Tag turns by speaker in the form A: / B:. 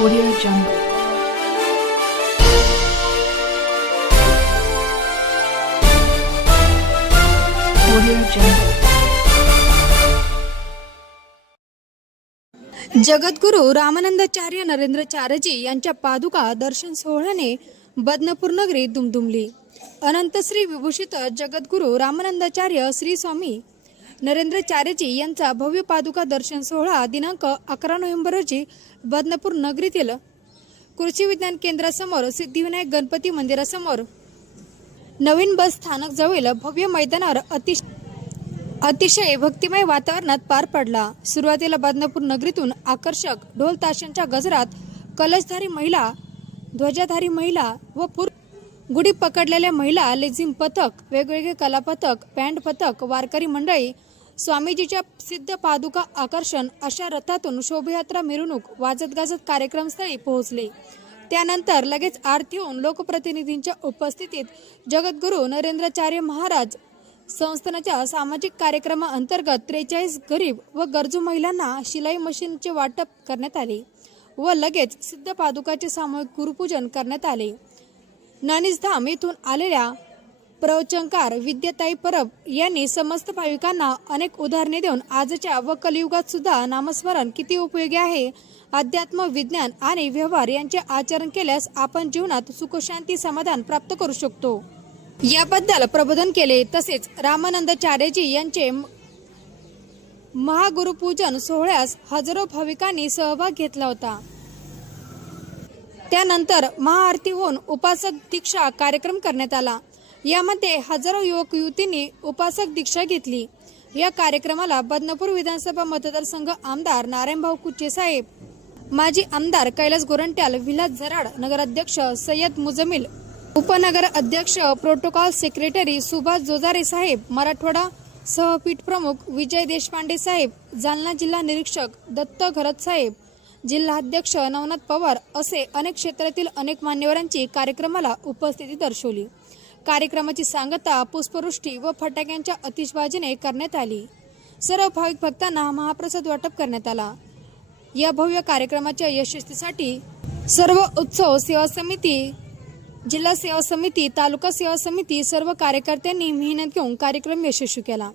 A: Audio Jungle. Audio Jungle.
B: जगद्गुरू रामानंदाचार्य नरेंद्रचार्यजी यांच्या पादुका दर्शन सोहळ्याने बदनपूर नगरी दुमदुमली अनंतश्री विभूषित जगद्गुरू रामानंदाचार्य श्री स्वामी नरेंद्र चारेजी यांचा भव्य पादुका दर्शन सोहळा दिनांक अकरा नोव्हेंबर रोजी बदनापूर नगरीतील कृषी विज्ञान केंद्रासमोर सिद्धिविनायक गणपती मंदिरासमोर नवीन बस स्थानक जवळील भव्य मैदानावर अतिश अतिशय भक्तिमय वातावरणात पार पडला. सुरुवातीला बदनापूर नगरीतून आकर्षक ढोल ताशांच्या गजरात कलशधारी महिला ध्वजाधारी महिला व पुरुष गुढी पकडलेल्या महिला लेझिम पथक वेगवेगळे कला पथक बँड पथक वारकरी मंडळी स्वामीजीच्या सिद्ध पादुका आकर्षण अशा रथातून शोभायात्रा मिरवणूक वाजत गाजत कार्यक्रमस्थळी पोहोचले. त्यानंतर लगेच आरती होऊन लोकप्रतिनिधींच्या उपस्थितीत जगद्गुरू नरेंद्राचार्य महाराज संस्थानाच्या सामाजिक कार्यक्रमाअंतर्गत त्रेचाळीस गरीब व गरजू महिलांना शिलाई मशीनचे वाटप करण्यात आले व लगेच सिद्ध पादुकाचे सामूहिक गुरुपूजन करण्यात आले. नानिजधाम येथून आलेल्या प्रवचनकार विद्याताई परब यांनी समस्त भाविकांना अनेक उदाहरणे देऊन आजच्या व कलियुगात सुद्धा नामस्मरण किती उपयोगी आहे? अध्यात्म विज्ञान आणि व्यवहार यांचे आचरण केल्यास आपण जीवनात सुखशांती समाधान प्राप्त करू शकतो. याबद्दल प्रबोधन केले तसेच रामानंदाचार्यजी यांचे म- महागुरुपूजन सोहळ्यास हजारो भाविकांनी सहभाग घेतला होता. त्यानंतर महाआरती होऊन उपासक दीक्षा कार्यक्रम करण्यात आला. यामध्ये हजारो युवक युवतींनी उपासक दीक्षा घेतली. या कार्यक्रमाला बदनापूर विधानसभा मतदारसंघ आमदार नारायणभाऊ कुचे साहेब माजी आमदार कैलास गोरंट्याल विलास झराड नगराध्यक्ष सय्यद मुजमिल उपनगर अध्यक्ष प्रोटोकॉल सेक्रेटरी सुभाष जोजारे साहेब मराठवाडा सहपीठ प्रमुख विजय देशपांडे साहेब जालना जिल्हा निरीक्षक दत्त घरत साहेब जिल्हाध्यक्ष नवनाथ पवार असे अनेक क्षेत्रातील अनेक मान्यवरांची कार्यक्रमाला उपस्थिती दर्शवली. कार्यक्रमाची सांगता पुष्पवृष्टी व फटाक्यांच्या अतिशबाजीने करण्यात आली. सर्व भाविक भक्तांना महाप्रसाद वाटप करण्यात आला. या भव्य कार्यक्रमाच्या यशस्वीसाठी सर्व उत्सव सेवा समिती जिल्हा सेवा समिती तालुका सेवा समिती सर्व कार्यकर्त्यांनी मेहनत घेऊन कार्यक्रम यशस्वी केला.